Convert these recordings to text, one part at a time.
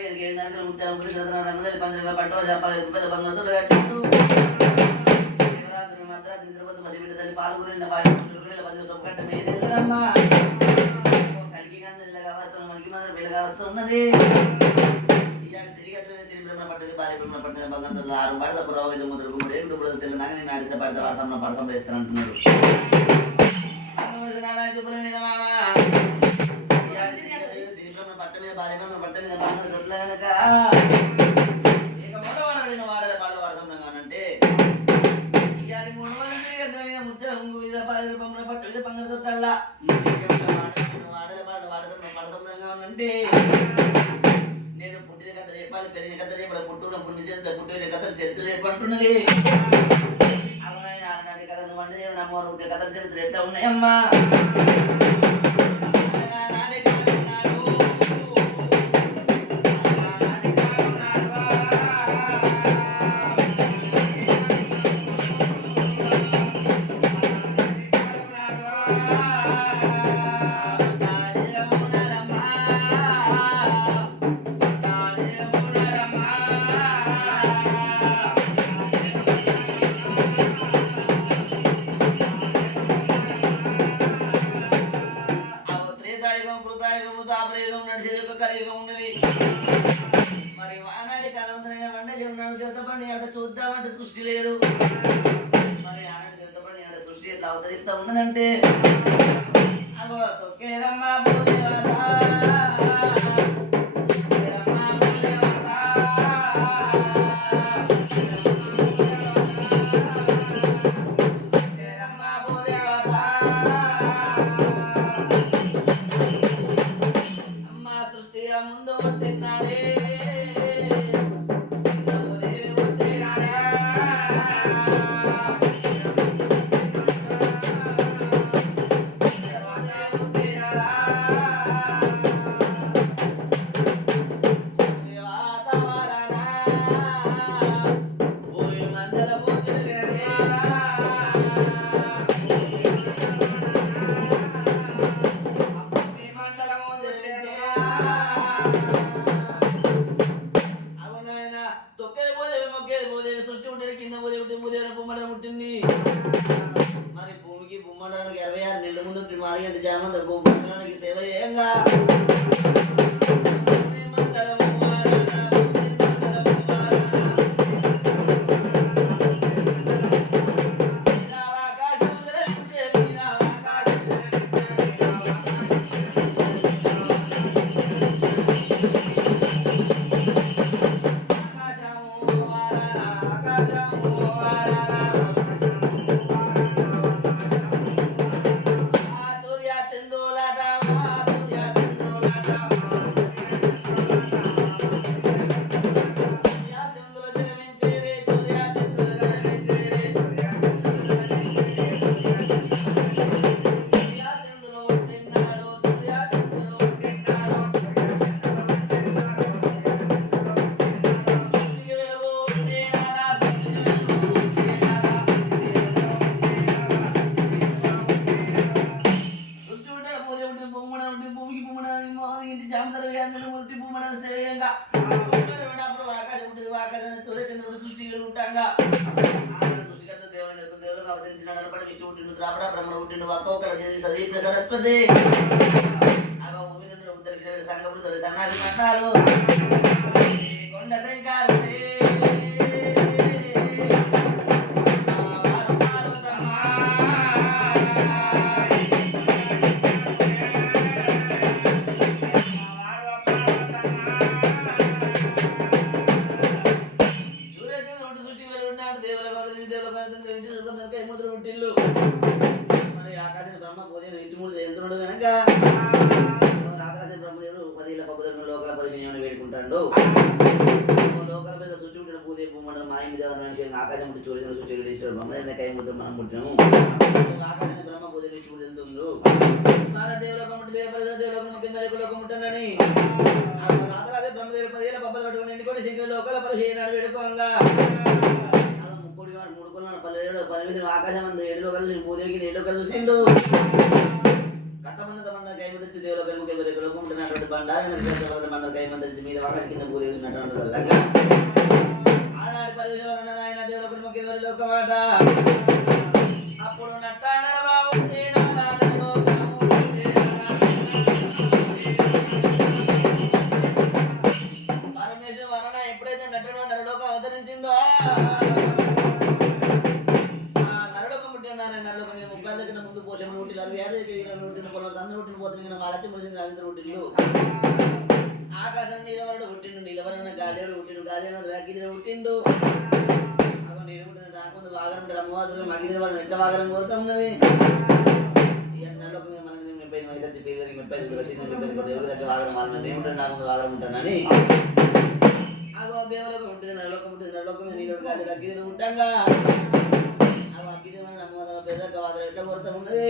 ఏడు దానికి ముత్యాలు ముడి సదన రంగులు పంచలు పట్టుకొని చెప్పాలి రూపాయల బంగారుతో కట్టిండు శివరాత్రి మధ్యరాత్రి తిరుపతి పసిబిడ్డ తల్లి పాల్గొని పాడి పది సొక్కట్ట మేడమ్మా కలిగి గంధంలాగా అవసరం మనకి మాత్రం పిల్లగా వస్తున్నది ఇలాంటి సిరిగత్తులు సిరి బ్రహ్మ పట్ట మీద మీద దొరలనక ఇక మొట్టవాడ రెండు వాడల పాటలు వాడతాం అంటే మూడు వందల మీద ముచ్చ మీద పాదల బొమ్మల పట్టు మీద బంగారు దొరకల్లా వాడల పడసంగా నేను పుట్టిన కథ చెప్పాలి పెరిగిన కథ చెప్పాలి పుట్టున్న పుణ్య చరిత్ర పుట్టిన కథ చరిత్ర చెప్పంటున్నది. అవునాయన ఆనాటి కథ వంట చేయడం అమ్మవారు పుట్టిన కథల చరిత్ర ఎట్లా ఉన్నాయమ్మా? అవతరిస్తా ఉన్నదంటే. అగో తొక్కేదమ్మా సృష్టి సృష్టికర్త దేవేంద్ర దేవులకు అవతరించిన నడపడి విష్ణు పుట్టిండు బ్రహ్మణ పుట్టిండు ఒక్కొక్కరు సదీప్య సరస్వతి. అగో సంగపుడు తొలి సన్నాసి కొండ శంకరుడే కైముద్ర పుట్టిల్లు మరి ఆకాశం బ్రహ్మ పోతే విష్ణుమూర్తి వెళ్తున్నాడు కనుక ఆకాశ బ్రహ్మదేవుడు పదిల పప్పుదలను లోకాల పరిచయం వేడుకుంటాడు? లోకాల మీద సృష్టి ఉంటాడు భూదే భూమండలం మా ఇంటి దేవత ఆకాశం ఉంటే చూడేసిన సృష్టి వేడిస్తాడు బ్రహ్మదేవుని కైముద్ర మనం పుట్టినాము. ఆకాశం బ్రహ్మ భూదే విష్ణుమూర్తి వెళ్తుండ్రు మన దేవుల కమిటీ దేవ పరిసర దేవుల కింద మెలకు లోకం ఉంటున్నాని రాతరాజే బ్రహ్మదేవుడు పదివేల పబ్బది పట్టుకుని ఎండుకొని శంకర లోకల పరిశీలన వేడుకోంగా వాడు మూడు కొన్నాడు ముడుకున్నాడు పల్లెడు పరమేశ్వరం ఆకాశం అందు ఏడు లోకలు భూదేవికి ఏడులో లోకలు చూసిండు. గతమన్నద మండల కైమందించి దేవుల కనుక ఎవరికి లోకం ఉంటున్నటువంటి బండారి మండల కైమందించి మీద ఆకాశ కింద భూదేవి ఉన్నటువంటి వల్లంగా ఆనాడు పరమేశ్వరుడు ఆయన దేవుల కనుక ఎవరి లోకమాట మా పుట్టిల్లు ఆకాశం నీలవరుడు పుట్టిండు నీలవరణ గాలిడు పుట్టిండు గాలిడు రాగిదిర పుట్టిండు. అగో రాకముందు వాగరం బ్రహ్మవాదులు మగిదిర వాడు ఎంత వాగరం కోరుతా ఉన్నది ఇక దేవలోకం ఉంటుంది నరలోకం ఉంటుంది నరలోకం నీళ్ళు కాదు పెద్ద వాదన ఎట్లా కొరత ఉన్నది?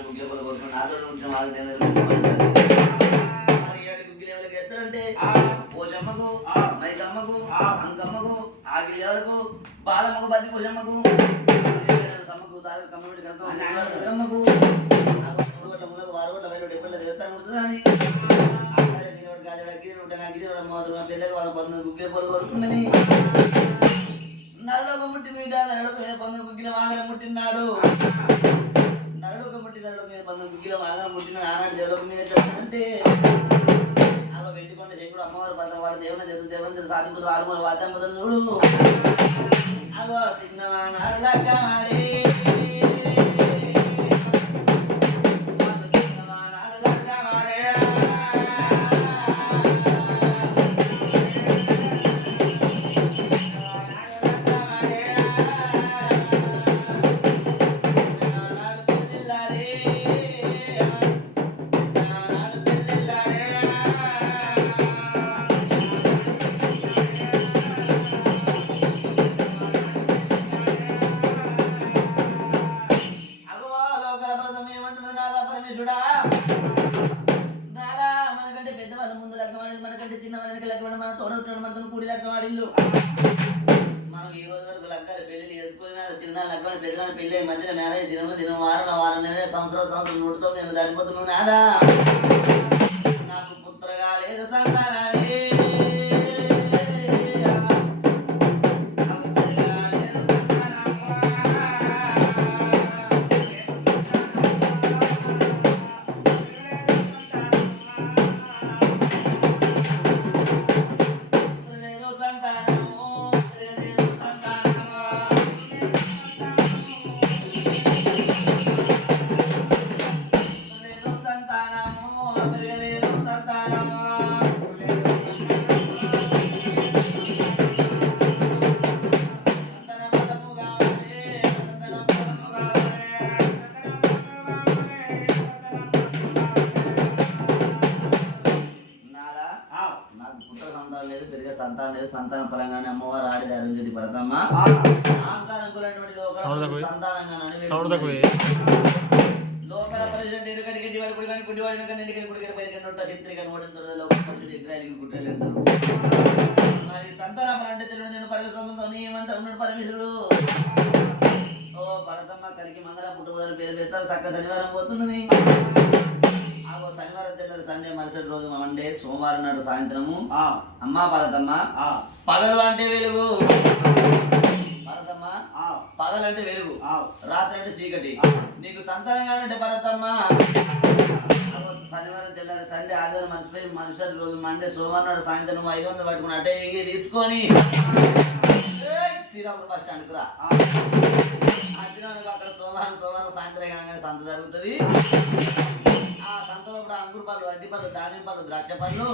పేరుగా వాదలు కుగ్గిల పొల కొడుకుని నాతో ఉంటున్న వాళ్ళ మరి ఏడు కుగ్గిలు ఎవరికి వేస్తారంటే పోషమ్మకు మైసమ్మకు అంకమ్మకు ఆగిలి ఎవరకు బాలమ్మకు బద్ది పోషమ్మకు. సమ్మకు సారు కమ్మడి కనుక దుర్గమ్మకు. మూడు గంటల మునకు వారు గంటల బయట ఎప్పుడు దేవస్థానం నరలోకం ఒక బిడ్డ నరలోకం మీద పంతొమ్మిది గుగ్గిల వాగనం పుట్టిన మీద ఆనాడు దేవలోకం మీద అంటే అవ వెండికొండ శంకుడు అమ్మవారు పదం వాడు దేవుని దేవుడు దేవుని సాధింపు ఆరు వాద్యం మొదలు చూడు. అవో సిన్నవానాడు లగ్గమాడి మాడే tengo nada. పెరిగే సంతానం లేదు సంతాన పరంగానే అమ్మవారు ఆడి అరుంధతి భరతమ్మ లోకల సంతానంగా నడిపే లోకల పరిశుద్ధి ఎరుకటి గడ్డి వాడి కుడి కానీ కుడి వాడిన కానీ ఇంటికి కుడి కానీ పైకి నొట్ట చిత్రి కానీ ఓడిన ఎగ్రాయికి అంటారు. మరి సంతానం అంటే తెలియదు నేను పరమేశ్వరుడు ఉన్నాడు పరమేశ్వరుడు? ఓ భరతమ్మ కలికి మంగళ పుట్టుబోదని పేరు వేస్తారు చక్క శనివారం పోతున్నది. ఆగో శనివారం తెల్లారి సండే మరుసటి రోజు మండే సోమవారం నాడు సాయంత్రము. అమ్మా భరతమ్మ పగలు అంటే వెలుగు. భరతమ్మ పగలంటే వెలుగు. రాత్రి అంటే చీకటి. నీకు సంతానం కావాలంటే భరతమ్మ శనివారం తెల్లారి సండే ఆదివారం మర్చిపోయి మనుషులు రోజు మండే సోమవారం నాడు సాయంత్రం ఐదు వందలు పట్టుకుని అటే ఎగి తీసుకొని. శ్రీరాములు బస్ స్టాండ్కి రా. వచ్చినానికి అక్కడ సోమవారం సోమవారం సాయంత్రం కాగానే సంత జరుగుతుంది. ఆ సంతలో కూడా అంగురు పళ్ళు అడ్డి పళ్ళు దాని పళ్ళు ద్రాక్ష పళ్ళు.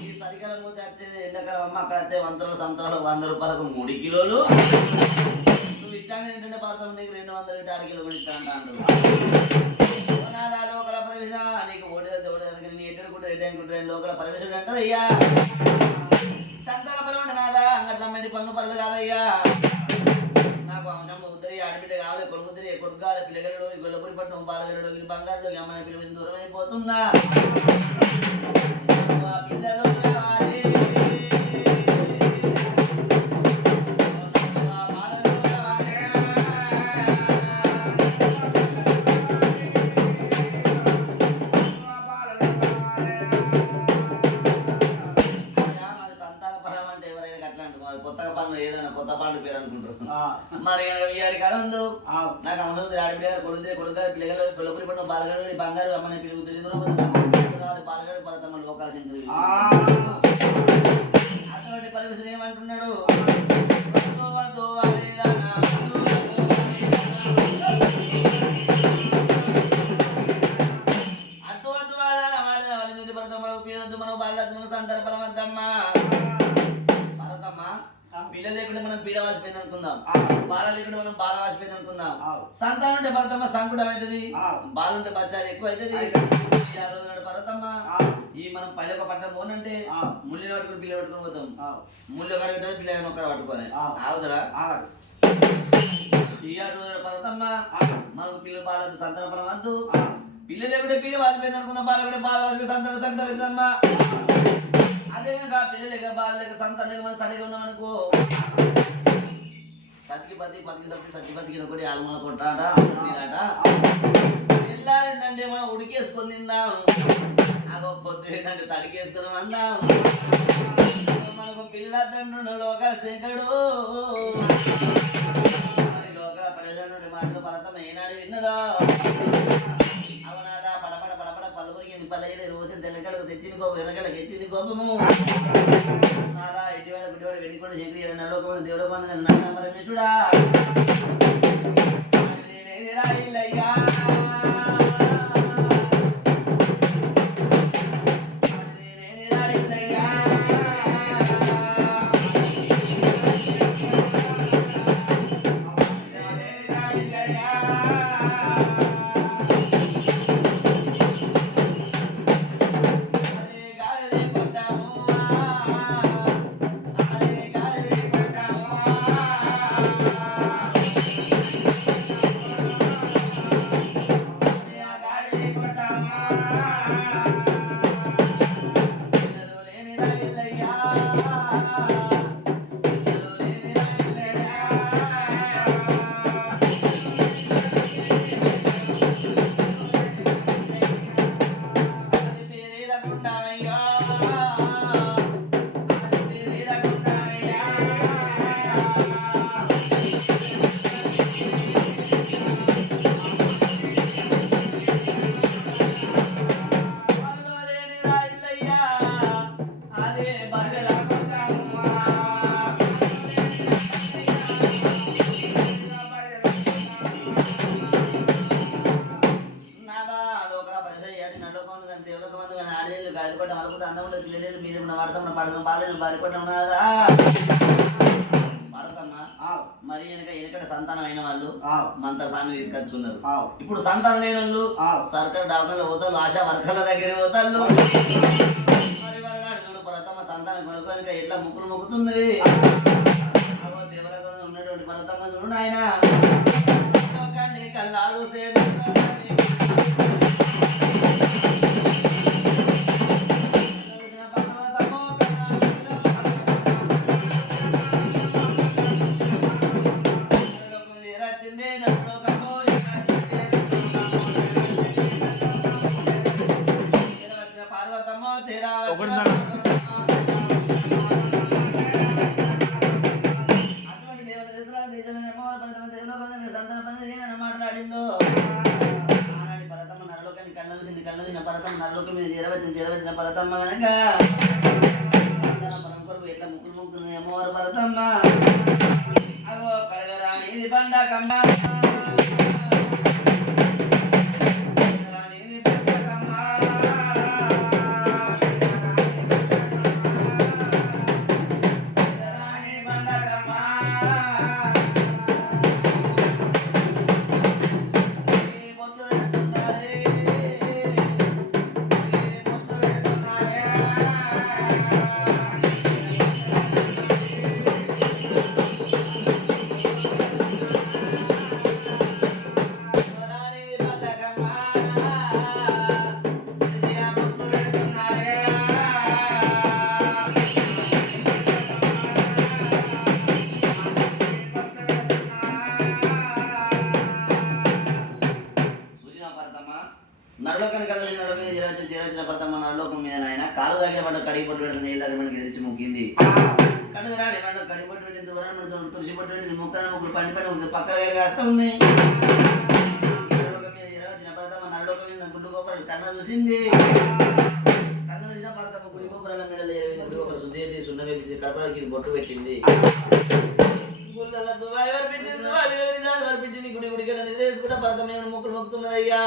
ఈ చలికాలం పోతే వచ్చేది ఎండాకాలం అమ్మ అక్కడ అయితే వందలు సంతలో వంద రూపాయలకు మూడు కిలోలు. నువ్వు ఇష్టాన్ని ఏంటంటే పడతాం నీకు రెండు వందలు ఇటు అర కిలో కూడా ఇస్తా అంటాడు లోకల ప్రవేశ నీకు ఓడిదే ఓడిదే కానీ నీ ఎటు కూడా ఎటు అనుకుంటే లోకల పరమేశ్వరుడు అంటారు అయ్యా. సంతల పరం నాదా? అంగట్ల అమ్మడి పన్ను పనులు కాదయ్యా. నాకు అంశం ఉద్దరి కొడుకు కావాలి పిల్లగలడు గొల్లపురి పట్నం బాలగలడు వీళ్ళు బంగారులో ఏమైనా పిలువని దూరం అయిపోతున్నా కొడుకు పిల్లలు గొల్లపురి పట్నం బాలగాడు బంగారు అమ్మని పిల్లలు తెలియదు. బాలగాడు పరతమ్మ లోకాల శంకరు అటువంటి పరిమిషన్ ఏమంటున్నాడు? పిల్లలు లేకుండా మనం పీడ వాసిపోయింది అనుకుందాం. బాల లేకుండా మనం బాల వాసిపోయింది అనుకుందాం. సంతానం ఉంటే భరతమ్మ సంకుటం అవుతుంది. బాలు ఉంటే బచ్చాలు ఎక్కువ అవుతుంది. ఆ రోజు నాడు భరతమ్మ. ఈ మనం పల్లె ఒక పట్టణం పోనంటే ముళ్ళు పట్టుకుని పిల్ల పట్టుకుని పోతాం. ముళ్ళు ఒకటి పెట్టాలి పిల్ల ఒక్కడ పట్టుకొని ఆవుదరా ఈ ఆరు రోజుల పర్వతమ్మ మనకు పిల్ల బాలదు సంతాన ఫలం వద్దు. పిల్ల లేకుంటే పిల్ల వాసిపోయింది అనుకుందాం. బాల కూడా బాల వాసిపోయి సంతాన సంకటం అవుతుందమ్మా. అదే విధంగా పిల్ల లేక సంతానం లేక మనం సరిగా ఉన్నాం అనుకో సతికి పతి పతికి సతి సతి పతికి ఒకటి ఆల్మల కొట్టాట నీరాట వెళ్ళాలిందంటే మనం ఉడికేసుకొని తిందాం. నాకు పొద్దు ఏంటంటే తడికేసుకొని అందాం మనకు పిల్ల తండ్రుడు లోక శంకరుడు. శంకరి ఇరవై లోక మంది దేవుల మంది నాన్న పరమేశ్వరుడా నేనేరా ఇల్లయ్యా నేనేరా ఆడేళ్ళు గాలిపడ్డ మలుపుతా అందం ఉండదు పిల్లలు మీరు ఉన్న వాడసమ్మ పడడం బాలేదు బాలిపడ్డ ఉన్నదా? భారతమ్మ మరి వెనక ఎనకట సంతానం అయిన వాళ్ళు మంత స్వామి తీసుకొచ్చుకున్నారు. ఇప్పుడు సంతానం లేని వాళ్ళు సర్కారు డాక్టర్లు పోతారు ఆశా వర్కర్ల దగ్గర పోతారు మరి వాళ్ళ చూడు భరతమ్మ సంతానం కొనుక్కోనిక ఎట్లా ముక్కులు మొక్కుతున్నది? ఉన్నటువంటి భరతమ్మ చూడు నాయన. అగో కలగరాని బండ కమ్మ తులసి పట్టు మొక్కన ముగ్గురు పండి పని ఉంది. పక్కన కాస్త ఉన్నాయి. చిన్నపడతామ నరలోకం మీద గుడ్డు గోపురాలు కన్న చూసింది. కన్న చూసిన పడతామ గుడి గోపురాల మెడలు ఇరవై గుడి గోపురాలు శుద్ధి సున్న వేపించి కడపడానికి బొట్టు పెట్టింది. గుడి గుడికి నిద్ర వేసుకుంటా పడతామ మొక్కలు మొక్కుతున్నదయ్యా?